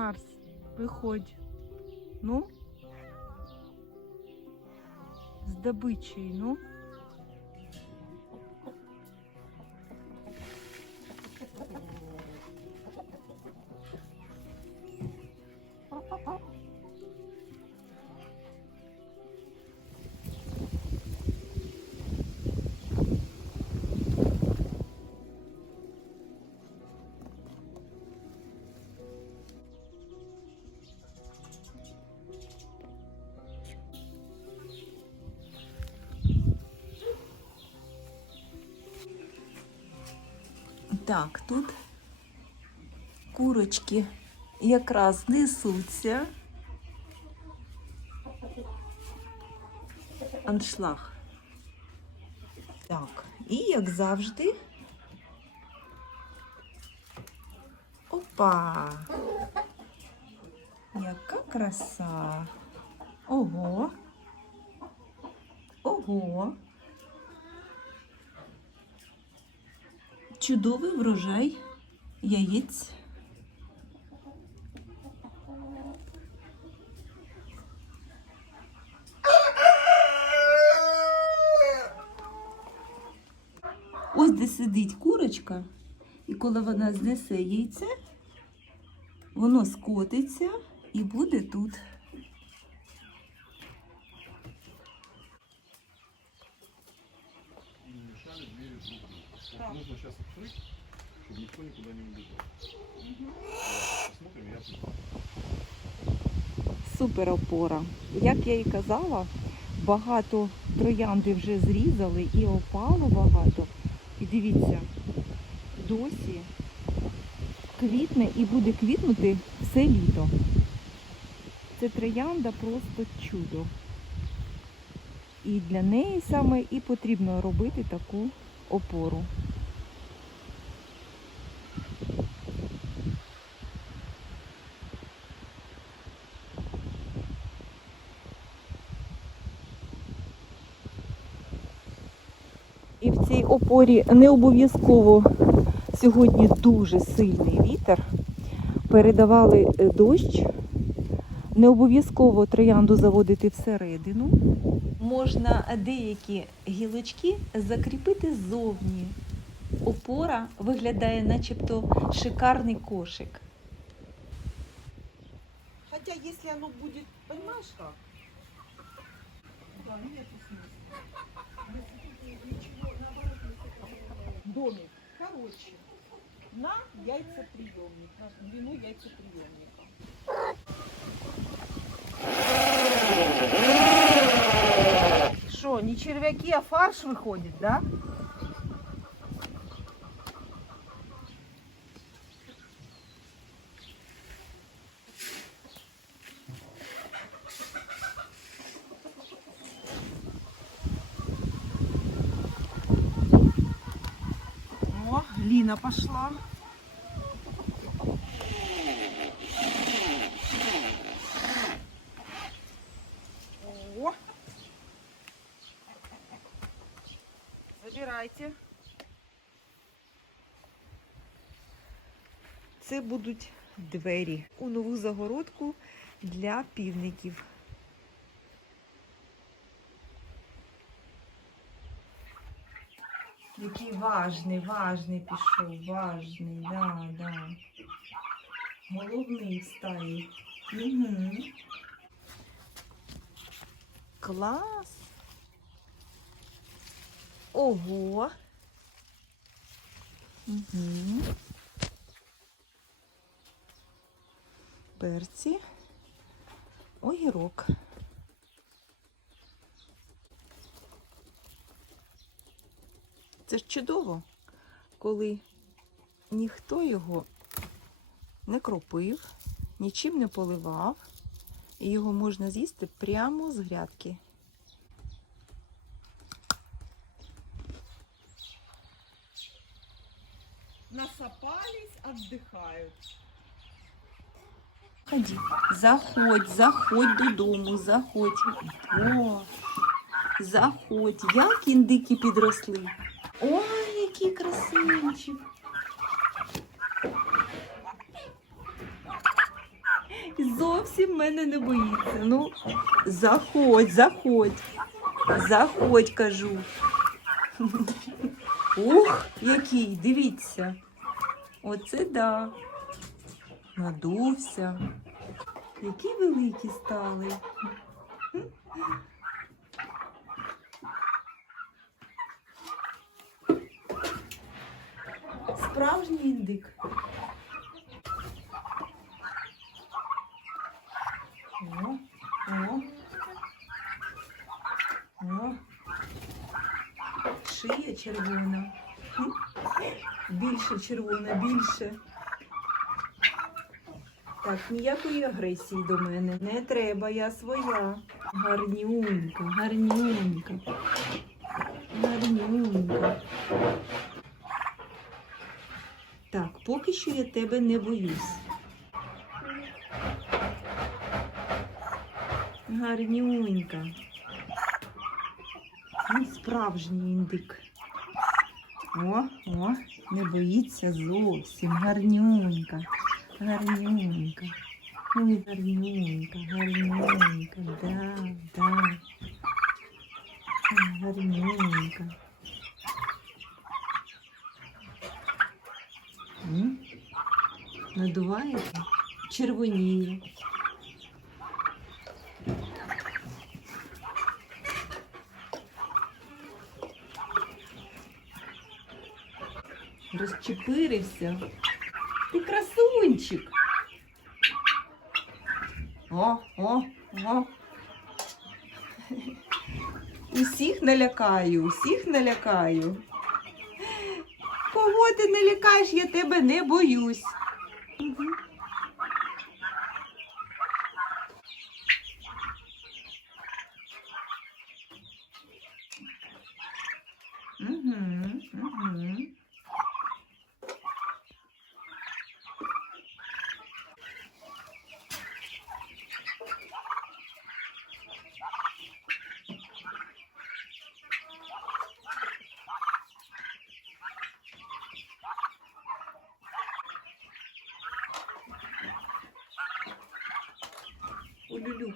Марс, виходь. Ну. З добичею, ну. Так, тут курочки якраз несуться. Аншлаг. Так, і як завжди. Опа! Яка краса! Ого! Ого! Чудовий врожай яєць. Ось де сидить курочка, і коли вона знесе яйце, воно скотиться і буде тут. не мешали двери друг другу. Вот нужно сейчас открыть, чтобы никто никуда не убежал. Посмотрим, я. Супер опора. Як я і казала, багато троянди вже зрізали і опало багато. І дивіться, досі квітне і буде квітнути все літо. Це троянда просто чудо. І для неї саме і потрібно робити таку опору. І в опорі не обов'язково сьогодні дуже сильний вітер. Передавали е, дощ. Не обов'язково троянду заводити всередину. Можна деякі гілочки закріпити ззовні. Опора виглядає начебто шикарний кошик. Хотя если оно будет, понимаешь как? Домик. Короче, на яйцеприемник, на длину яйцеприемника. Что, не червяки, а фарш выходит, да? О, Лина пошла. О. Забирайте. Це будуть двері у нову загородку для півників. Який важний, важний пішов, важний, да, да. Головний в стаї. Угу. Клас. Ого. Угу. Перці. Огірок. Це ж чудово, коли ніхто його не кропив, нічим не поливав, і його можна з'їсти прямо з грядки. Насопались, отдыхают. Ході. Заходь, заходь додому, заходь. О, заходь. Як індики підросли. Ой, який красивчик. зовсім мене не боїться. Ну, заходь, заходь. Заходь, кажу. Ух, який, дивіться. Оце да. Надувся. Які великі стали. Справжній індик. О, о. О. Шия червона. Більше червона, більше. Так, ніякої агресії до мене. Не треба, я своя. Гарнюнька, гарнюнька. Гарнюнька. Поки що я тебе не боюсь. Гарнюнька. Ну, справжній індик. О, о, не боїться зовсім. Гарнюнька. Гарнюнька. Ой, гарнюнька, гарнюнька, да, да. Гарнюнька. М? Надувається? Червоніє. Розчепирився. Ти красунчик. О, о, о. Усіх налякаю, усіх налякаю. Кого ти не лякаєш, я тебе не боюсь. Угу. Угу, мгм.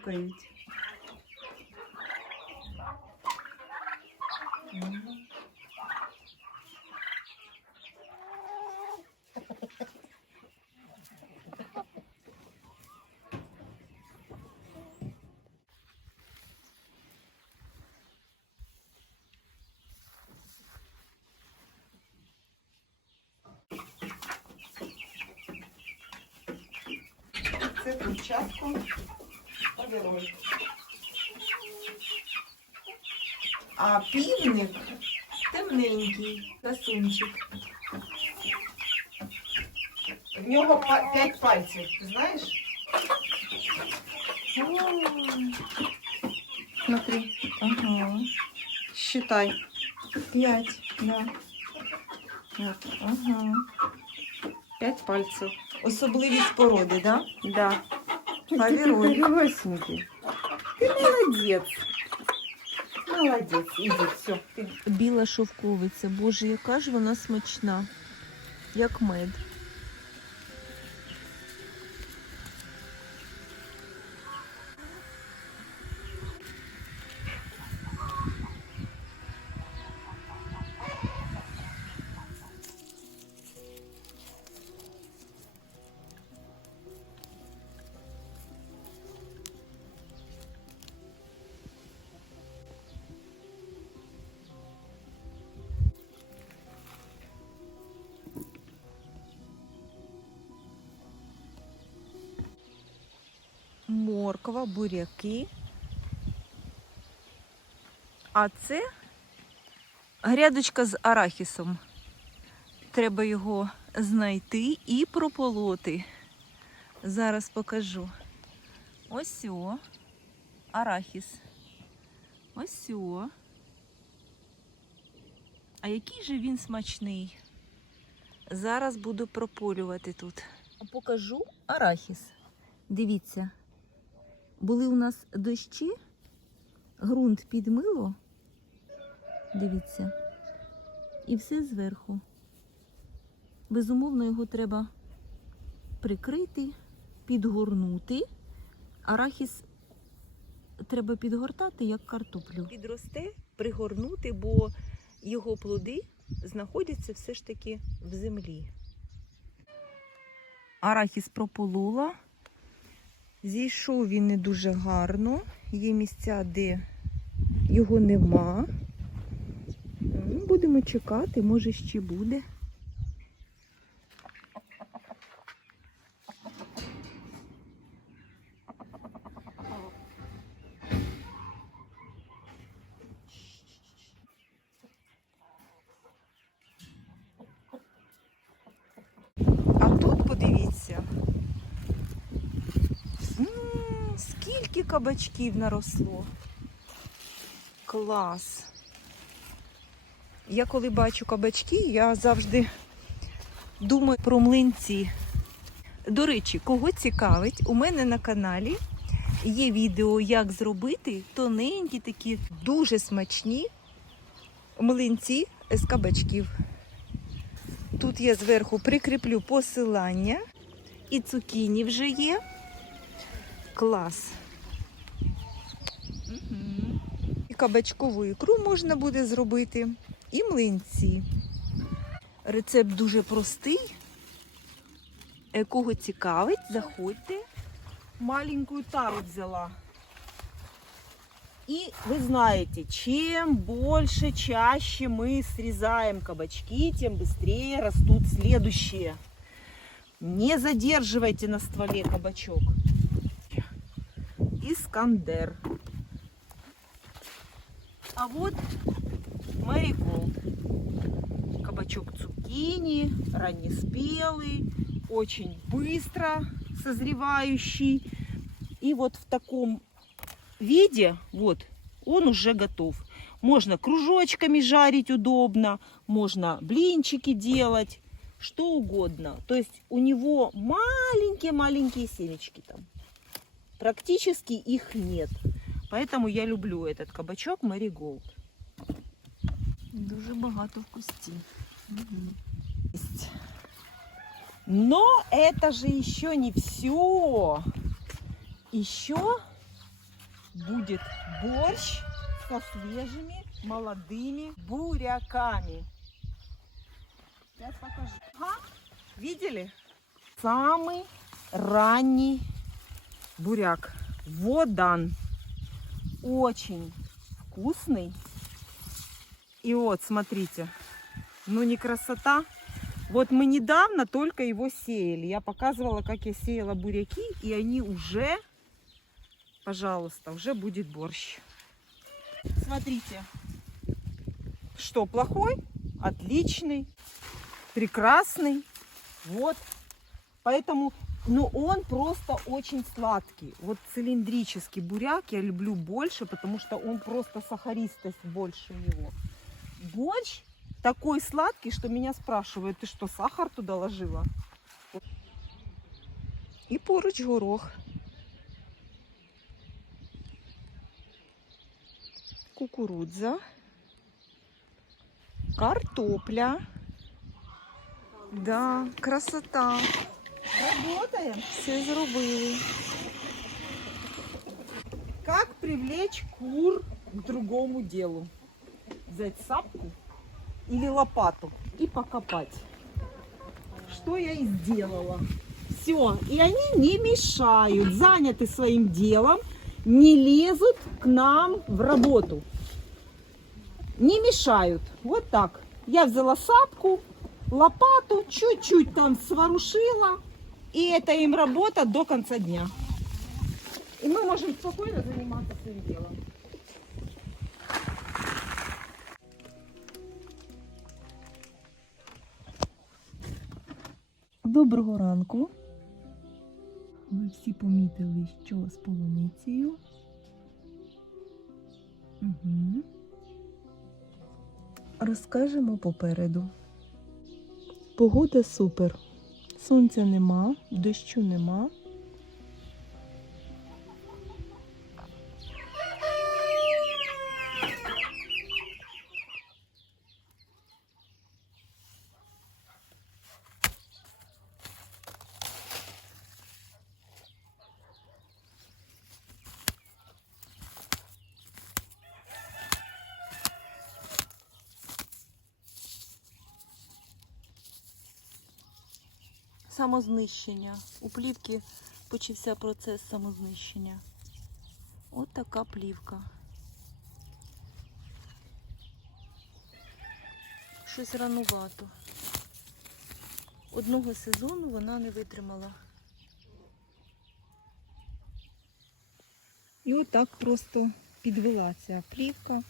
Мгм. Це початку Ой. А півник темненький, красунчик. В нього па- п'ять пальців, ти знаєш? Ой. Смотри. Ага. Считай. Пять, да. Вот. Ага. Пять пальців. Особливість породи, да? Да. Поверуй. Хорошенький. Ти молодець. Молодець, іди, все. Біла шовковиця. Боже, яка ж вона смачна. Як мед. Морква, буряки. А це грядочка з арахісом. Треба його знайти і прополоти. Зараз покажу. Ось о, арахіс. Ось о. А який же він смачний. Зараз буду прополювати тут. Покажу арахіс. Дивіться, були у нас дощі, ґрунт підмило. Дивіться. І все зверху. Безумовно, його треба прикрити, підгорнути. Арахіс треба підгортати як картоплю. Підросте, пригорнути, бо його плоди знаходяться все ж таки в землі. Арахіс прополола. Зійшов він не дуже гарно. Є місця, де його нема. Будемо чекати, може ще буде. А тут подивіться. М, Скільки кабачків наросло. Клас. Я коли бачу кабачки, я завжди думаю про млинці. До речі, кого цікавить, у мене на каналі є відео, як зробити тоненькі такі дуже смачні млинці з кабачків. Тут я зверху прикріплю посилання. І цукіні вже є. Клас. І кабачкову ікру можна буде зробити, і млинці. Рецепт дуже простий. Е, Кого цікавить, заходьте. Маленькую тару взяла. И вы знаете, чем больше, чаще мы срезаем кабачки, тем быстрее растут следующие. Не задерживайте на стволе кабачок. Искандер. А вот Мариколд. Кабачок цукини, раннеспелый, очень быстро созревающий. И вот в таком виде, вот, он уже готов. Можно кружочками жарить удобно, можно блинчики делать, что угодно. То есть у него маленькие-маленькие семечки там. Практически их нет. Поэтому я люблю этот кабачок Marigold. Дуже багато в кусті. Есть. Но это же еще не все. Еще будет борщ со свежими молодыми буряками. Сейчас покажу. Ага. Видели? Самый ранний буряк. Водан. Очень вкусный. И вот, смотрите. Ну не красота. Вот мы недавно только его сеяли. Я показывала, как я сеяла буряки, и они уже, пожалуйста, уже будет борщ. Смотрите. Что, плохой? Отличный. Прекрасный. Вот. Поэтому, ну он просто очень сладкий. Вот цилиндрический буряк я люблю больше, потому что он просто сахаристость больше него. Борщ такой сладкий, что меня спрашивают, ты что, сахар туда ложила? І поруч горох. Кукурудза. Картопля. Да, красота. Работаем. Все зробили. Как привлечь кур к другому делу? Взять сапку или лопату и покопать. Что я и сделала. Все, и они не мешают, заняты своим делом, не лезут к нам в работу. Не мешают. Вот так. Я взяла сапку, лопату, чуть-чуть там сворушила, и это им работа до конца дня. И мы можем спокойно заниматься своим делом. Доброго ранку. Ви всі помітили, що з полуницею. Угу. Розкажемо попереду. Погода супер. Сонця нема, дощу нема. Самознищення. У плівки почався процес самознищення. От така плівка. Щось ранувато. Одного сезону вона не витримала. І отак просто підвела ця плівка.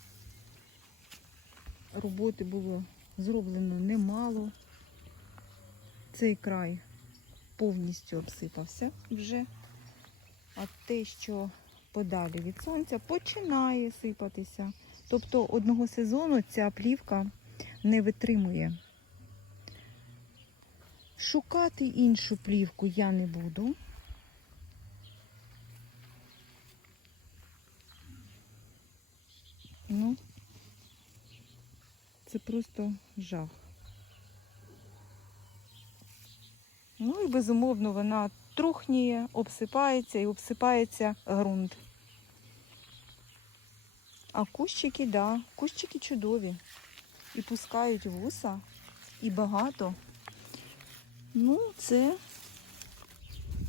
Роботи було зроблено немало. Цей край повністю обсипався вже. А те, що подалі від сонця, починає сипатися. Тобто одного сезону ця плівка не витримує. Шукати іншу плівку я не буду. Ну, це просто жах. Ну і безумовно вона трухніє, обсипається і обсипається ґрунт. А кущики, да, кущики чудові. І пускають вуса, і багато. Ну, це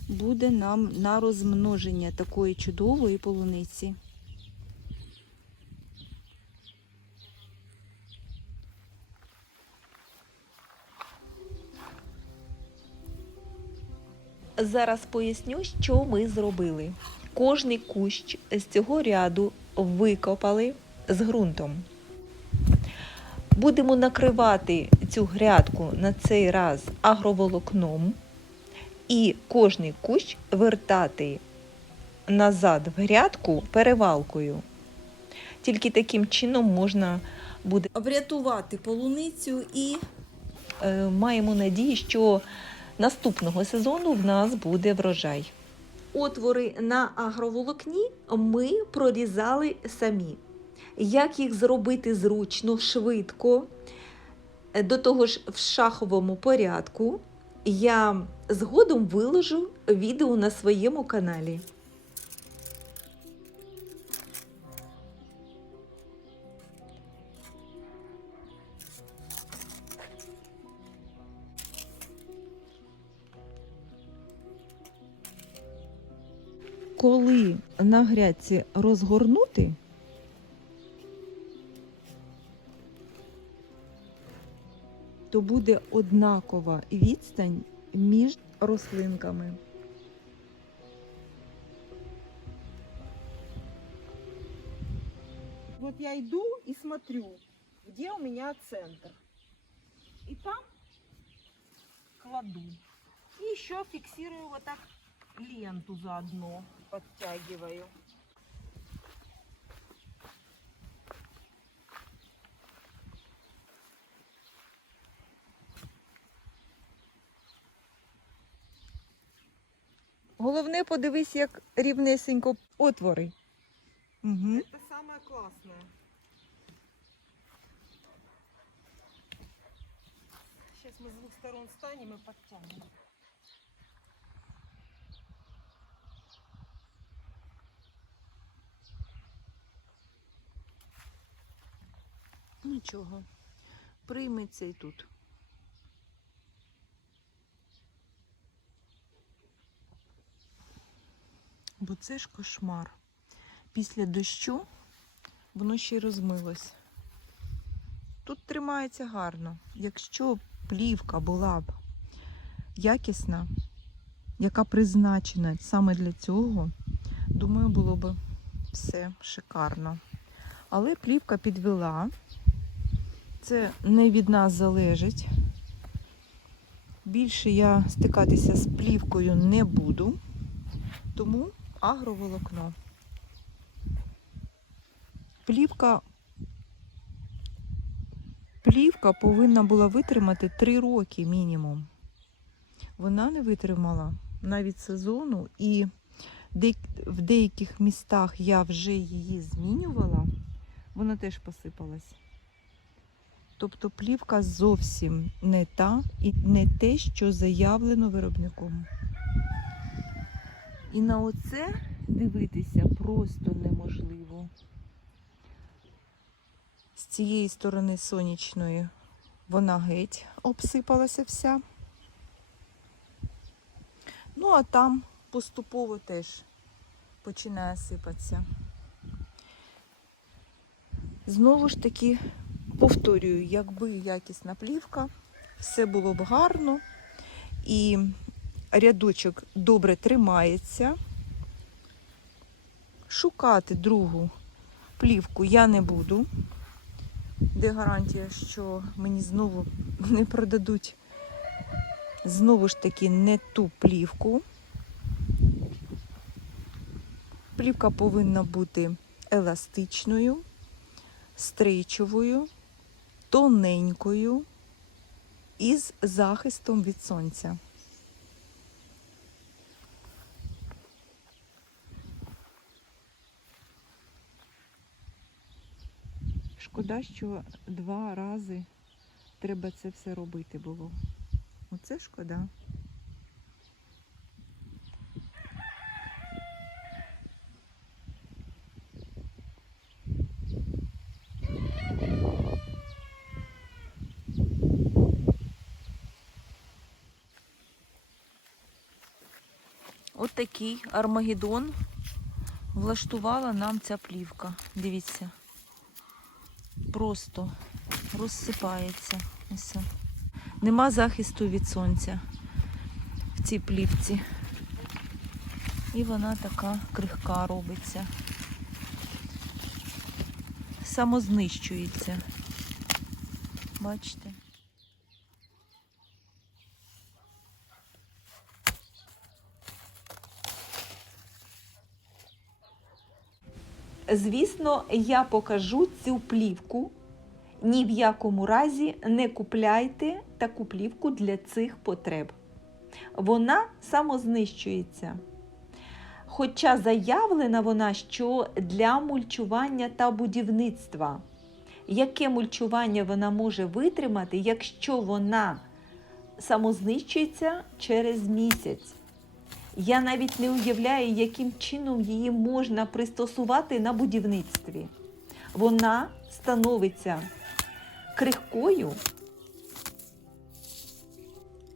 буде нам на розмноження такої чудової полуниці. Зараз поясню, що ми зробили. Кожний кущ з цього ряду викопали з ґрунтом. Будемо накривати цю грядку на цей раз агроволокном і кожний кущ вертати назад в грядку перевалкою. Тільки таким чином можна буде врятувати полуницю і е, маємо надію, що наступного сезону в нас буде врожай. Отвори на агроволокні ми прорізали самі. Як їх зробити зручно, швидко, до того ж в шаховому порядку, я згодом виложу відео на своєму каналі. Коли на грядці розгорнути, то буде однакова відстань між рослинками. Вот я иду и смотрю, где у меня центр. И там кладу. И еще фиксирую вот так ленту заодно, подтягиваю. Головне, подивись, як рівнесенько отвори. Угу. Это самое классное. Сейчас мы с двух сторон станем и подтянем. Нічого. Прийметься і тут. Бо це ж кошмар. Після дощу воно ще й розмилось. Тут тримається гарно. Якщо плівка була б якісна, яка призначена саме для цього, думаю, було б все шикарно. Але плівка підвела. Це не від нас залежить. Більше я стикатися з плівкою не буду, тому агроволокно. Плівка, плівка повинна була витримати 3 роки мінімум. Вона не витримала навіть сезону, і в деяких містах я вже її змінювала, вона теж посипалась. Тобто плівка зовсім не та і не те, що заявлено виробником. І на оце дивитися просто неможливо. З цієї сторони сонячної вона геть обсипалася вся. Ну, а там поступово теж починає сипатися. Знову ж таки, повторюю, якби якісна плівка, все було б гарно і рядочок добре тримається. Шукати другу плівку я не буду. Де гарантія, що мені знову не продадуть знову ж таки не ту плівку. Плівка повинна бути еластичною, стричовою, тоненькою і з захистом від сонця. Шкода, що два рази треба це все робити було. Оце шкода. Такий Армагеддон влаштувала нам ця плівка. Дивіться. Просто розсипається. Ось. Нема захисту від сонця в цій плівці. І вона така крихка робиться. Самознищується. Бачите? Звісно, я покажу цю плівку. Ні в якому разі не купляйте таку плівку для цих потреб. Вона самознищується. Хоча заявлена вона, що для мульчування та будівництва. Яке мульчування вона може витримати, якщо вона самознищується через місяць? Я навіть не уявляю, яким чином її можна пристосувати на будівництві. Вона становиться крихкою.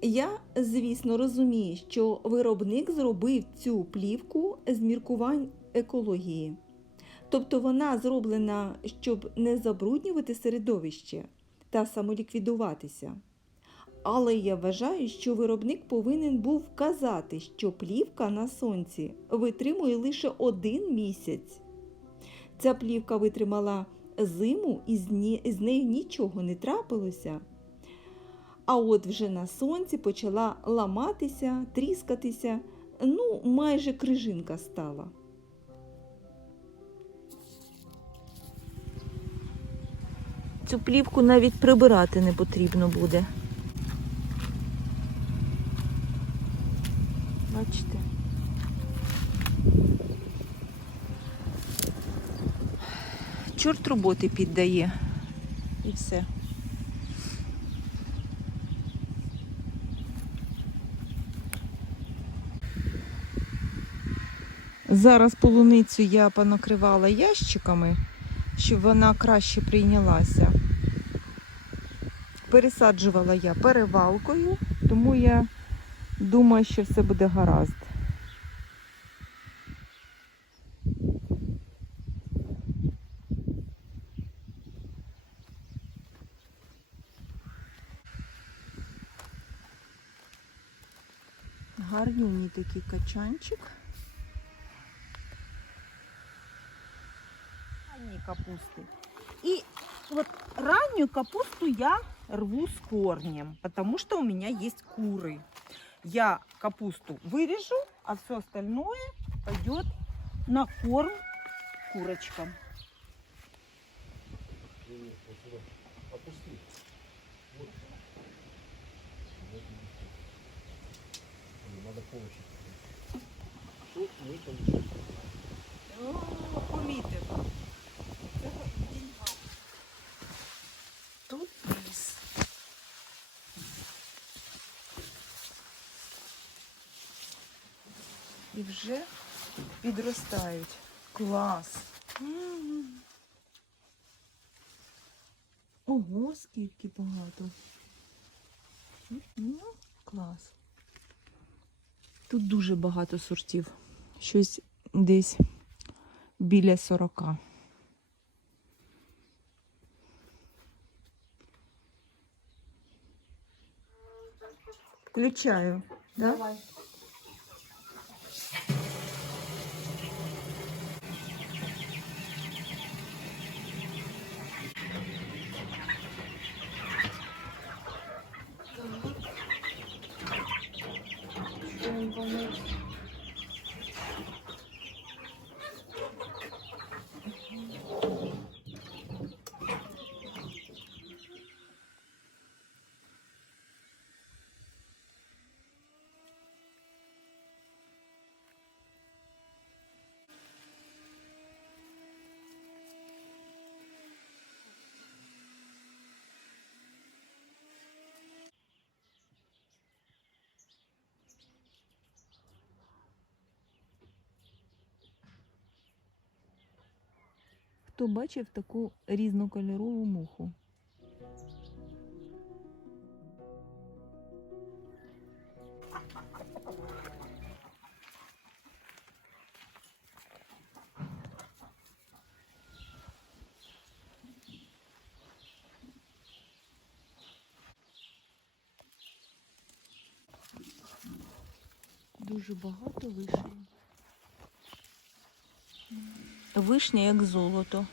Я, звісно, розумію, що виробник зробив цю плівку з міркувань екології. Тобто вона зроблена, щоб не забруднювати середовище та самоліквідуватися. Але я вважаю, що виробник повинен був вказати, що плівка на сонці витримує лише один місяць. Ця плівка витримала зиму і з, нею нічого не трапилося. А от вже на сонці почала ламатися, тріскатися, ну, майже крижинка стала. Цю плівку навіть прибирати не потрібно буде. Бачите? Чорт роботи піддає. І все. Зараз полуницю я понакривала ящиками, щоб вона краще прийнялася. Пересаджувала я перевалкою, тому я думаю, що все буде гаразд. Такий качанчик. ранней капусты. И вот раннюю капусту я рву с корнем, потому что у меня есть куры. Я капусту вырежу, а все остальное пойдет на корм курочкам. Надо получить. Тут мы получили. Помітив. Тут низ. І вже підростають. Клас. Ого, скільки багато. Клас. Тут дуже багато сортів. Щось десь біля 40. Включаю. Да? Хто бачив таку різнокольорову муху? Дуже багато вишень. Вишня як золото.